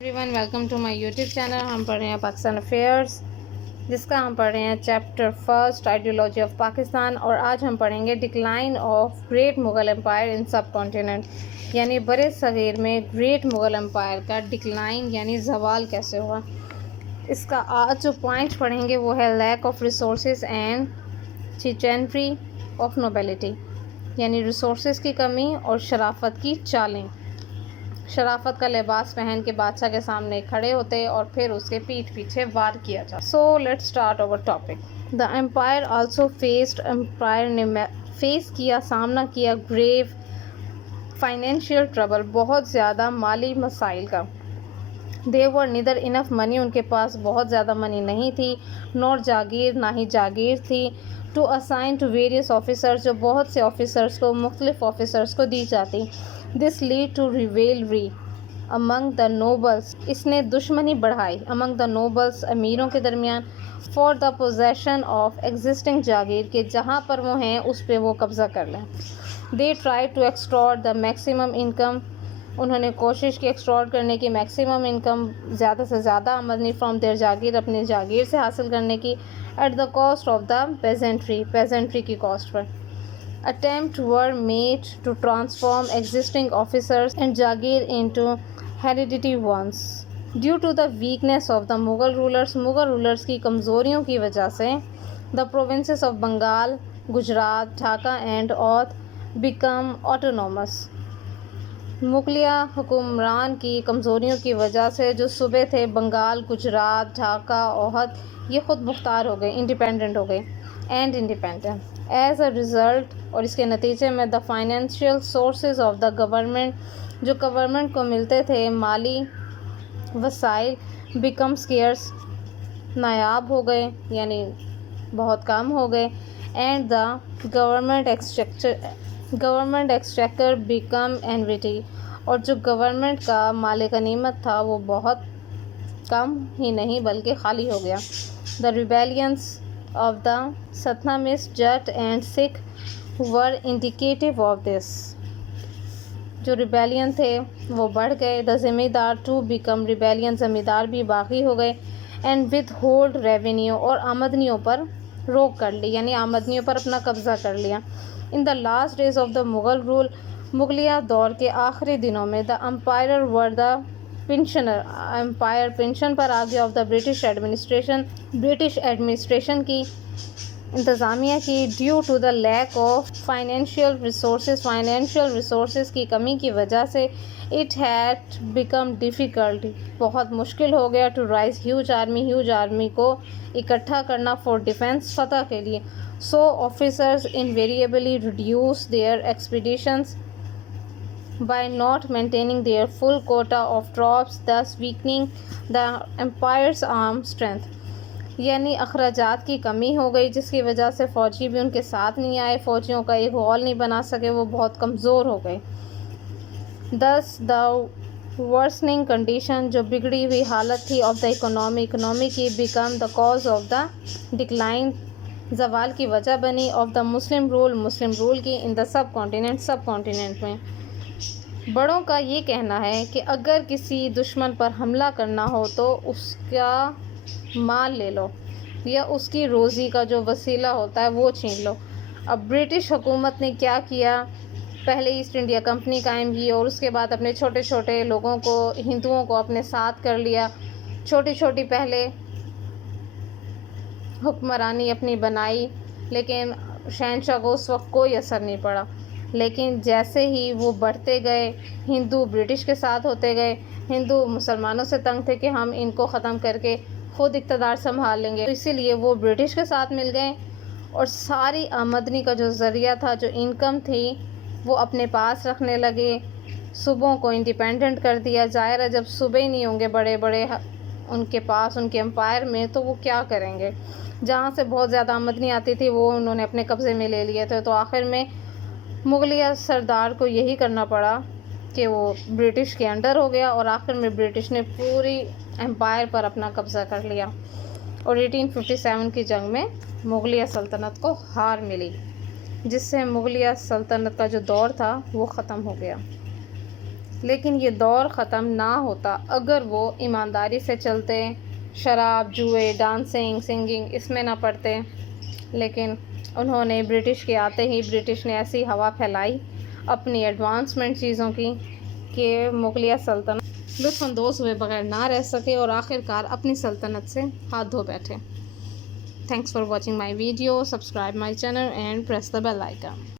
Everyone welcome to my YouTube channel. हम पढ़ रहे हैं पाकिस्तान अफेयर्स, जिसका हम पढ़ रहे हैं chapter first ideology of Pakistan. और आज हम पढ़ेंगे decline of great Mughal empire in subcontinent, यानी बड़े सग़ीर में ग्रेट मुग़ल एम्पायर का डिक्लाइन यानी ज़वाल कैसे हुआ। इसका आज जो पॉइंट पढ़ेंगे वो है lack of resources and chicanery of nobility, यानी रिसोर्सेज की कमी और शराफत की चालें। शराफत का लिबास पहन के बादशाह के सामने खड़े होते और फिर उसके पीठ पीछे वार किया जाता। So let's start our topic. The empire also faced, empire ने फेस किया, सामना किया ग्रेव फाइनेंशियल ट्रबल, बहुत ज़्यादा माली मसाइल का। दे वर नीदर इनफ मनी, उनके पास बहुत ज़्यादा मनी नहीं थी, नॉर जागीर, ना ही जागीर थी, to assign to various officers, जो बहुत से ऑफिसर्स को मुख्तलिफ ऑफिसर्स को दी जाती। This lead to rivalry among the nobles, इसने दुश्मनी बढ़ाई अमंग द नोबल्स, अमीरों के दरमियान, for the possession of existing jagir, के जहाँ पर वो हैं उस पर वो कब्ज़ा कर लें। They try to extort the maximum income, उन्होंने कोशिश की एक्सटॉर्ट करने की, मैक्सिमम इनकम, ज़्यादा से ज़्यादा आमदनी फ्रॉम देयर जागीर, अपने जागीर से हासिल करने की, at the cost of the pageantry की cost per. Attempts were made to transform existing officers and Jagir into hereditary ones. Due to the weakness of the Mughal rulers की कमज़ोरियों की वजह से, the provinces of Bengal, Gujarat, Dhaka and Oudh become autonomous. मुगलिया हुक्मरान की कमज़ोरियों की वजह से जो सूबे थे बंगाल, गुजरात, ढाका, ओहद, ये ख़ुद मुख्तार हो गए, इंडिपेंडेंट हो गए and independent. As a result, और इसके नतीजे में, the financial sources of the government, जो गवर्नमेंट को मिलते थे माली वसाइल, बिकम स्केयर्स, नायाब हो गए यानी बहुत कम हो गए, and the government exchequer become एनविटी, और जो गवर्नमेंट का माल गनीमत था वो बहुत कम ही नहीं बल्कि खाली हो गया। The rebellions of the Satnamis, Jat and Sikh were indicative of this. जो रिबेलियन थे वो बढ़ गए। द ज़मींदार टू बिकम रिबेलियन, ज़मींदार भी बागी हो गए, एंड विद होल्ड रेवेन्यू, और आमदनियों पर रोक कर ली, यानी आमदनियों पर अपना कब्ज़ा कर लिया। In the last days of the Mughal rule, मुगलिया दौर के आखिरी दिनों में, the empire were the pensioner, empire pension पर आ गया, ऑफ द ब्रिटिश एडमिनिस्ट्रेशन की, इंतज़ामिया की, due to the lack of financial resources की कमी की वजह से, इट हैड बिकम डिफ़िकल्ट, बहुत मुश्किल हो गया, टू राइज ह्यूज आर्मी को इकट्ठा करना, फॉर डिफेंस, फतह के लिए। So officers invariably reduce their expeditions by not maintaining their full quota of troops, thus weakening the empire's armed strength, यानी अखराजात की कमी हो गई, जिसकी वजह से फ़ौजी भी उनके साथ नहीं आए, फ़ौजियों का एक वॉल नहीं बना सके, वो बहुत कमज़ोर हो गए। Thus the worsening condition, जो बिगड़ी हुई हालत थी, of the इकोनॉमी की, become the cause of the decline, ज़वाल की वजह बनी, of the मुस्लिम रूल की, in the सब कॉन्टिनेंट में। बड़ों का ये कहना है कि अगर किसी दुश्मन पर हमला करना हो तो उसका माल ले लो, या उसकी रोज़ी का जो वसीला होता है वो छीन लो। अब ब्रिटिश हुकूमत ने क्या किया, पहले ईस्ट इंडिया कंपनी कायम की, और उसके बाद अपने छोटे छोटे लोगों को, हिंदुओं को अपने साथ कर लिया। छोटी छोटी पहले हुक्मरानी अपनी बनाई, लेकिन शहंशाह को उस वक्त कोई असर नहीं पड़ा। लेकिन जैसे ही वो बढ़ते गए, हिंदू ब्रिटिश के साथ होते गए, हिंदू मुसलमानों से तंग थे कि हम इनको ख़त्म करके ख़ुद इक़्तिदार संभाल लेंगे, तो इसीलिए वो ब्रिटिश के साथ मिल गए, और सारी आमदनी का जो ज़रिया था, जो इनकम थी, वो अपने पास रखने लगे। सूबों को इंडिपेंडेंट कर दिया। ज़ाहिर है जब सूबे ही नहीं होंगे बड़े बड़े उनके पास, उनके एम्पायर में, तो वो क्या करेंगे। जहाँ से बहुत ज़्यादा आमदनी आती थी वो उन्होंने अपने कब्ज़े में ले लिए थे। तो आखिर में मुगलिया सरदार को यही करना पड़ा कि वो ब्रिटिश के अंडर हो गया, और आखिर में ब्रिटिश ने पूरी एम्पायर पर अपना कब्ज़ा कर लिया, और 1857 की जंग में मुगलिया सल्तनत को हार मिली, जिससे मुगलिया सल्तनत का जो दौर था वो ख़त्म हो गया। لیکن یہ دور ختم نہ ہوتا اگر وہ ایمانداری سے چلتے، شراب، جوئے، ڈانسنگ، سنگنگ اس میں نہ پڑتے۔ لیکن انہوں نے برٹش کے آتے ہی برٹش نے ایسی ہوا پھیلائی اپنی ایڈوانسمنٹ چیزوں کی کہ مغلیہ سلطنت لطف اندوز ہوئے بغیر نہ رہ سکے اور آخرکار اپنی سلطنت سے ہاتھ دھو بیٹھے۔ Thanks for watching my video. Subscribe my channel and press the bell icon.